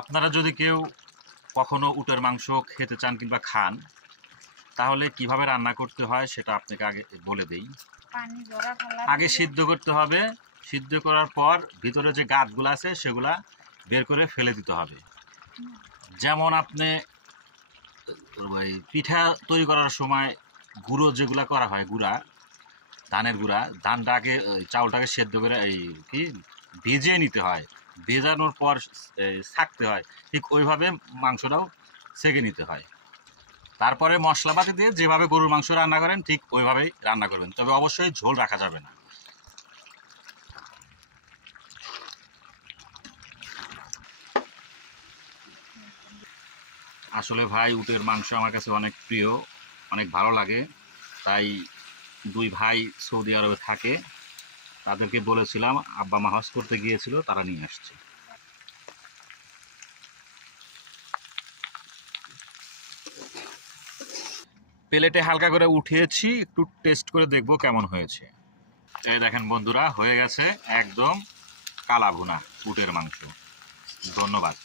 আপনারা যদি কেউ কখনো উটের মাংস খেতে চান কিংবা খান, তাহলে কিভাবে রান্না করতে হয় সেটা আপনাকে আগে বলে দেই। আগে সিদ্ধ করতে হবে। সিদ্ধ করার পর ভিতরে যে গাঁটগুলো আছে সেগুলা বের করে ফেলে দিতে হবে। যেমন আপনি ওই পিঠা তৈরি করার সময় গুঁড়ো যেগুলা করা হয়, ধানের গুঁড়া, ধানটা আগে চাউলটাকে সেদ্ধ করে ভিজিয়ে নিতে হয়। ভেজানোর পর ছাকতে হয়, ঠিক ওইভাবে মাংসটাও ছেঁকে নিতে হয়। তারপরে মশলাপাতি দিয়ে যেভাবে গরুর মাংস রান্না করেন ঠিক ওইভাবেই রান্না করবেন, তবে অবশ্যই ঝোল রাখা যাবে না। আসলে ভাই, উটের মাংস আমার কাছে অনেক প্রিয়, অনেক ভালো লাগে। তাই দুই ভাই সৌদি আরবে থাকে, তাদেরকে বলেছিলাম, আব্বা মা হজ করতে গিয়েছিল, তারা নিয়ে আসছে। প্লেটে হালকা করে উঠিয়েছি, একটু টেস্ট করে দেখব কেমন হয়েছে। এই দেখেন বন্ধুরা, হয়ে গেছে একদম কালা ভুনা উটের মাংস। ধন্যবাদ।